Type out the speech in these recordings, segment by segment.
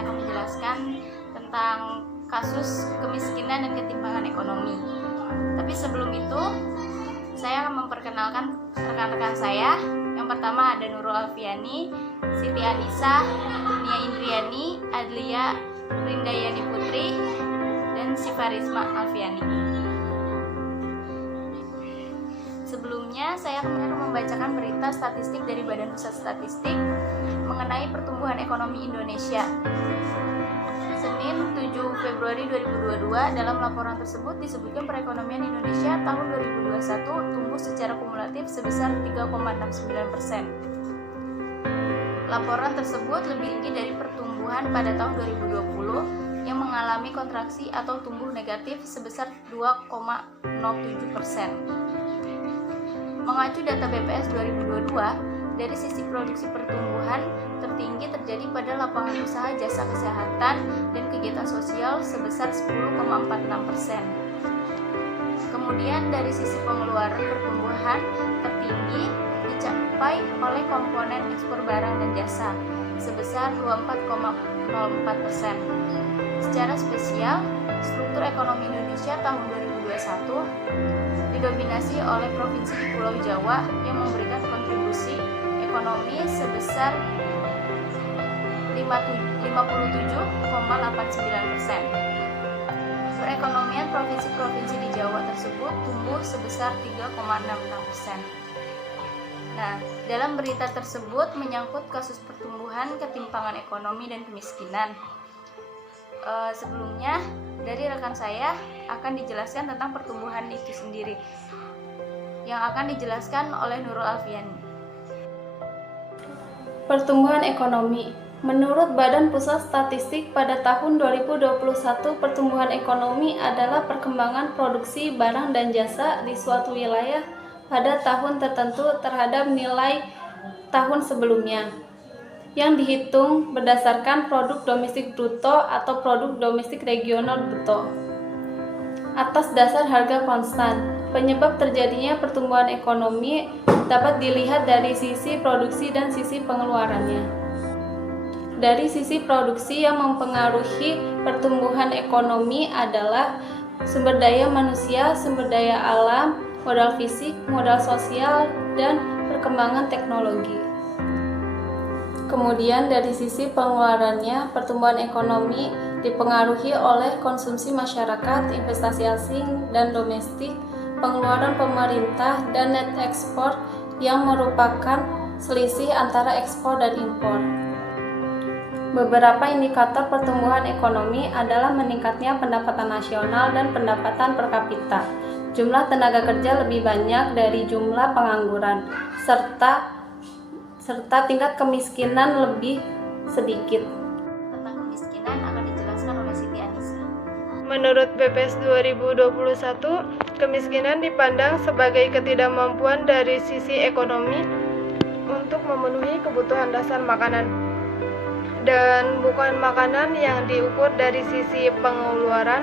saya akan menjelaskan tentang kasus kemiskinan dan ketimpangan ekonomi. Tapi sebelum itu, saya akan memperkenalkan rekan-rekan saya. Yang pertama ada Nurul Alfiani, Siti Anissa, Nia Indriani, Adlia Rindayani Putri, dan Sifarisma Alfiani. Sebelumnya, saya akan membacakan berita statistik dari Badan Pusat Statistik mengenai pertumbuhan ekonomi Indonesia. Senin 7 Februari 2022, dalam laporan tersebut disebutkan perekonomian Indonesia tahun 2021 tumbuh secara kumulatif sebesar 3,69%. Laporan tersebut lebih tinggi dari pertumbuhan pada tahun 2020 yang mengalami kontraksi atau tumbuh negatif sebesar 2,07%. Mengacu data BPS 2022, dari sisi produksi pertumbuhan tertinggi terjadi pada lapangan usaha jasa kesehatan dan kegiatan sosial sebesar 10,46%. Kemudian dari sisi pengeluaran pertumbuhan tertinggi dicapai oleh komponen ekspor barang dan jasa sebesar 24,04%. Secara spesial, struktur ekonomi Indonesia tahun 2021 didominasi oleh Provinsi Pulau Jawa yang memberikan kontribusi ekonomi sebesar 57,89%. Perekonomian provinsi-provinsi di Jawa tersebut tumbuh sebesar 3,66%. Nah, dalam berita tersebut menyangkut kasus pertumbuhan, ketimpangan ekonomi, dan kemiskinan. Sebelumnya, dari rekan saya akan dijelaskan tentang pertumbuhan itu sendiri, yang akan dijelaskan oleh Nurul Alfiani. Pertumbuhan ekonomi. Menurut Badan Pusat Statistik, pada tahun 2021 pertumbuhan ekonomi adalah perkembangan produksi barang dan jasa di suatu wilayah pada tahun tertentu terhadap nilai tahun sebelumnya, yang dihitung berdasarkan produk domestik bruto atau produk domestik regional bruto atas dasar harga konstan. Penyebab terjadinya pertumbuhan ekonomi dapat dilihat dari sisi produksi dan sisi pengeluarannya. Dari sisi produksi, yang mempengaruhi pertumbuhan ekonomi adalah sumber daya manusia, sumber daya alam, modal fisik, modal sosial, dan perkembangan teknologi. Kemudian dari sisi pengeluarannya, pertumbuhan ekonomi dipengaruhi oleh konsumsi masyarakat, investasi asing dan domestik, pengeluaran pemerintah, dan net ekspor yang merupakan selisih antara ekspor dan impor. Beberapa indikator pertumbuhan ekonomi adalah meningkatnya pendapatan nasional dan pendapatan per kapita, jumlah tenaga kerja lebih banyak dari jumlah pengangguran, serta tingkat kemiskinan lebih sedikit. Tentang kemiskinan akan dijelaskan oleh Siti Anissa. Menurut BPS 2021, kemiskinan dipandang sebagai ketidakmampuan dari sisi ekonomi untuk memenuhi kebutuhan dasar makanan, dan bukan makanan yang diukur dari sisi pengeluaran.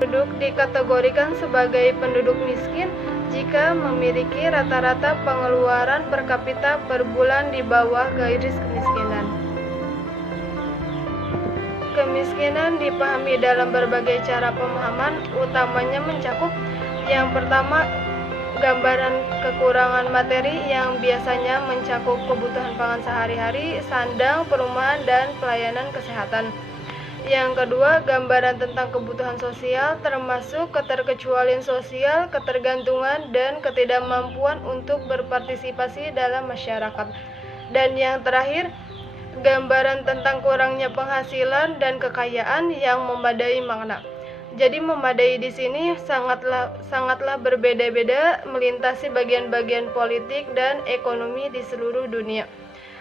Penduduk dikategorikan sebagai penduduk miskin jika memiliki rata-rata pengeluaran per kapita per bulan di bawah garis kemiskinan. Kemiskinan dipahami dalam berbagai cara pemahaman, utamanya mencakup: yang pertama, gambaran kekurangan materi yang biasanya mencakup kebutuhan pangan sehari-hari, sandang, perumahan, dan pelayanan kesehatan. Yang kedua, gambaran tentang kebutuhan sosial, termasuk keterkecualian sosial, ketergantungan, dan ketidakmampuan untuk berpartisipasi dalam masyarakat. Dan yang terakhir, gambaran tentang kurangnya penghasilan dan kekayaan yang memadai makna. Jadi memadai di sini sangatlah berbeda-beda, melintasi bagian-bagian politik dan ekonomi di seluruh dunia.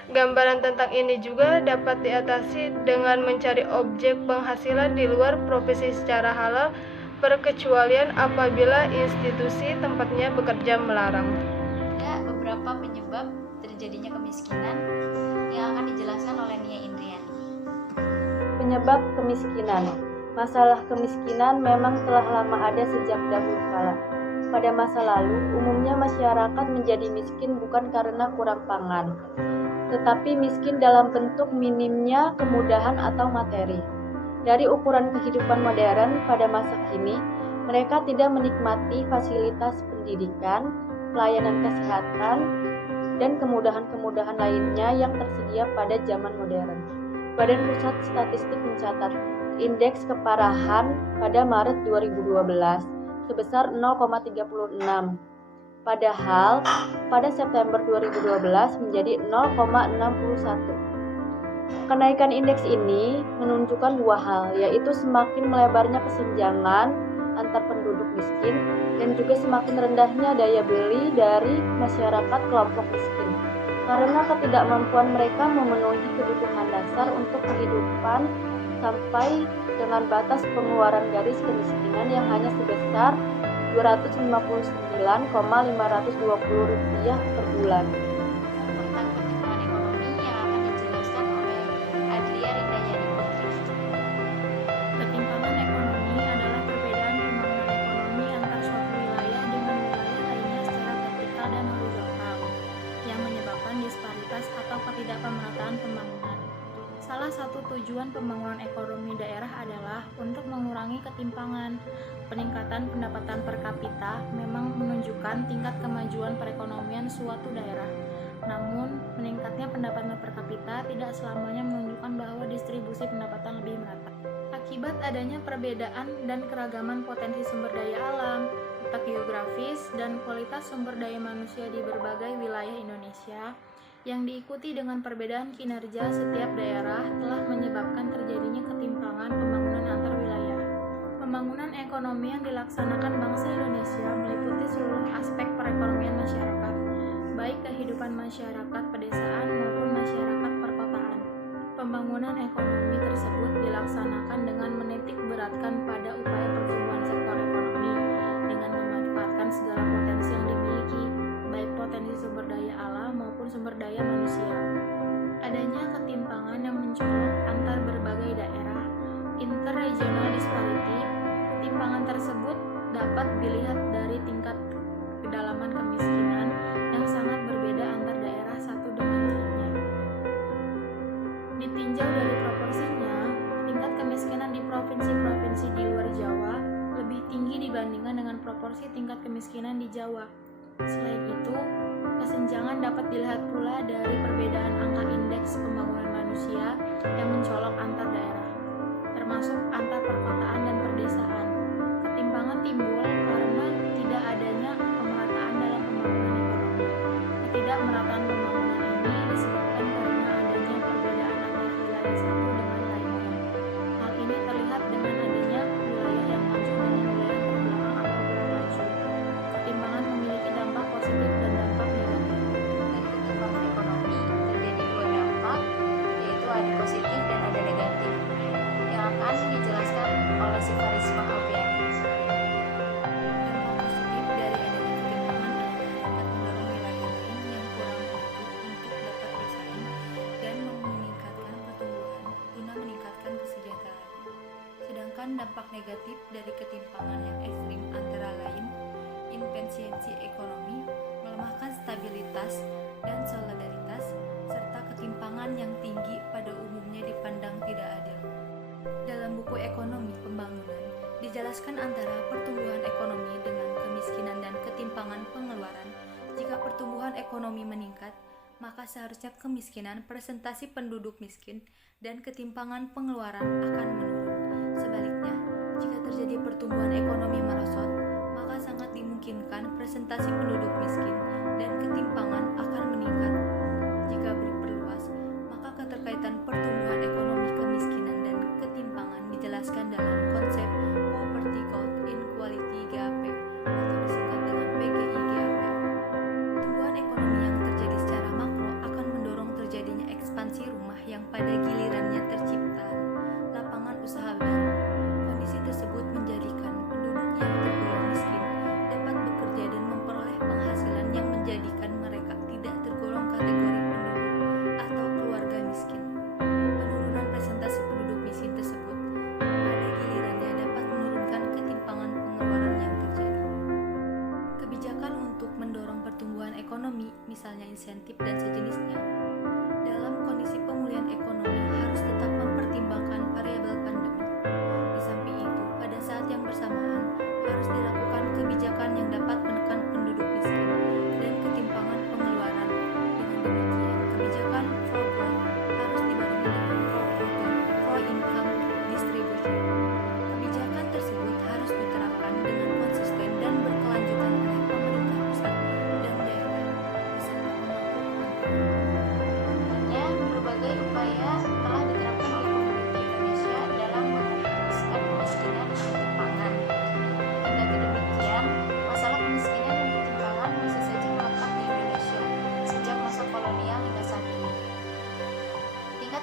Gambaran tentang ini juga dapat diatasi dengan mencari objek penghasilan di luar profesi secara halal, perkecualian apabila institusi tempatnya bekerja melarang. Ada beberapa penyebab terjadinya kemiskinan yang akan dijelaskan oleh Nia Indriani. Penyebab kemiskinan. Masalah kemiskinan memang telah lama ada sejak dahulu kala. Pada masa lalu, umumnya masyarakat menjadi miskin bukan karena kurang pangan, tetapi miskin dalam bentuk minimnya kemudahan atau materi. Dari ukuran kehidupan modern pada masa kini, mereka tidak menikmati fasilitas pendidikan, pelayanan kesehatan, dan kemudahan-kemudahan lainnya yang tersedia pada zaman modern. Badan Pusat Statistik mencatat indeks keparahan pada Maret 2012 sebesar 0,36. Padahal pada September 2012 menjadi 0,61. Kenaikan indeks ini menunjukkan dua hal, yaitu semakin melebarnya kesenjangan antar penduduk miskin dan juga semakin rendahnya daya beli dari masyarakat kelompok miskin. Karena ketidakmampuan mereka memenuhi kebutuhan dasar untuk kehidupan sampai dengan batas pengeluaran garis kemiskinan yang hanya sebesar Rp259.520 per bulan. Tentang pertimbangan ekonomi yang akan dijelaskan oleh Adlia Rindayani Putri. Ketimpangan ekonomi adalah perbedaan pembangunan ekonomi antar suatu wilayah dengan wilayah lainnya secara vertikal dan horizontal, yang menyebabkan disparitas atau ketidakpemerataan pembangunan. Salah satu tujuan pembangunan ekonomi daerah adalah untuk mengurangi ketimpangan. Peningkatan pendapatan per kapita memang menunjukkan tingkat kemajuan perekonomian suatu daerah. Namun, meningkatnya pendapatan per kapita tidak selamanya menunjukkan bahwa distribusi pendapatan lebih merata. Akibat adanya perbedaan dan keragaman potensi sumber daya alam, letak geografis, dan kualitas sumber daya manusia di berbagai wilayah Indonesia, yang diikuti dengan perbedaan kinerja setiap daerah telah menyebabkan terjadinya ketimpangan pembangunan antar wilayah. Pembangunan ekonomi yang dilaksanakan bangsa Indonesia meliputi seluruh aspek perekonomian masyarakat, baik kehidupan masyarakat pedesaan maupun masyarakat perkotaan. Pembangunan ekonomi tersebut dilaksanakan dengan menitik beratkan pada upaya pertumbuhan sektor ekonomi dengan memanfaatkan segala potensi yang dimiliki, baik potensi sumber daya alam maupun sumber daya manusia. Adanya ketimpangan yang mencolok antar berbagai daerah, interregional disparity. Ketimpangan tersebut dapat dilihat dari tingkat kedalaman kemiskinan yang sangat berbeda antar daerah satu dengan lainnya. Ditinjau dari proporsinya, tingkat kemiskinan di provinsi-provinsi di luar Jawa lebih tinggi dibandingkan dengan proporsi tingkat kemiskinan di Jawa. Selain itu, kesenjangan dapat dilihat pula dari perbedaan angka indeks pembangunan manusia yang mencolok antar daerah, termasuk antar perkotaan dan perdesaan. Ketimpangan timbul karena tidak adanya pemerataan dalam pembangunan ekonomi. Ketidakmerataan pembangunan ini disebabkan karena adanya perbedaan antar wilayah satu dengan lainnya. Hal ini terlihat dengan adanya wilayah yang maju dengan wilayah yang terbelakang atau kurang maju. Ketimpangan memiliki dampak positif dan dampak negatif. Dari ketimpangan ekonomi terjadi dua dampak, yaitu ada positif dan ada negatif, yang akan dijelaskan oleh Sifarisma Alfiani. Dampak positif dari adanya ketimpangan adalah dapat mendorong wilayah lain yang kurang maju untuk dapat bersaing dan meningkatkan pertumbuhan guna meningkatkan kesejahteraan. Sedangkan dampak negatif dari ketimpangan yang ekstrim antara lain inefisiensi ekonomi, melemahkan stabilitas dan solidaritas, serta ketimpangan yang tinggi pada umumnya dipandang tidak adil. Dalam buku Ekonomi Pembangunan, dijelaskan antara pertumbuhan ekonomi dengan kemiskinan dan ketimpangan pengeluaran. Jika pertumbuhan ekonomi meningkat, maka seharusnya kemiskinan presentasi penduduk miskin dan ketimpangan pengeluaran akan menurun. Sebaliknya, jika terjadi pertumbuhan ekonomi merosot, maka sangat dimungkinkan presentasi penduduk miskin dan ketimpangan akan meningkat. Jika diperluas, maka keterkaitan pertumbuhan ekonomi, kemiskinan, dan ketimpangan dijelaskan dalam konsep Poverty Growth Inequality Gap atau disingkat dengan PGI-GAP. Pertumbuhan ekonomi yang terjadi secara makro akan mendorong terjadinya ekspansi rumah yang pada gilirannya tercipta lapangan usaha baru. Kondisi tersebut menjadikan penduduk yang tergolong miskin dapat bekerja dan memperoleh penghasilan yang menjadikan mereka tidak tergolong kategori penduduk atau keluarga miskin. Penurunan presentasi penduduk miskin tersebut pada gilirannya dapat menurunkan ketimpangan pengeluaran yang terjadi. Kebijakan untuk mendorong pertumbuhan ekonomi, misalnya insentif dan sejenisnya,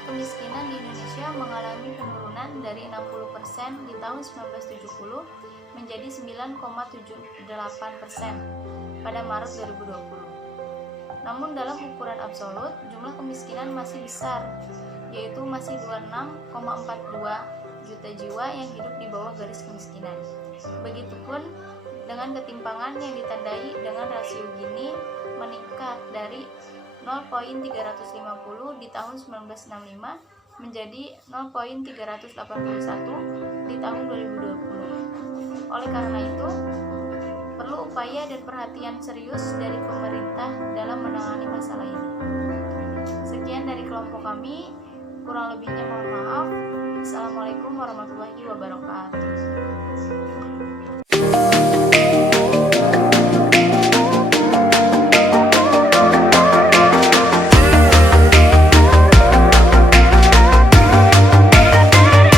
kemiskinan di Indonesia mengalami penurunan dari 60% di tahun 1970 menjadi 9,78% pada Maret 2020. Namun dalam ukuran absolut, jumlah kemiskinan masih besar, yaitu masih 26,42 juta jiwa yang hidup di bawah garis kemiskinan. Begitupun dengan ketimpangan yang ditandai dengan rasio Gini meningkat dari 0,350 di tahun 1965 menjadi 0,381 di tahun 2020. Oleh karena itu, perlu upaya dan perhatian serius dari pemerintah dalam menangani masalah ini. Sekian dari kelompok kami, kurang lebihnya mohon maaf. Assalamualaikum warahmatullahi wabarakatuh.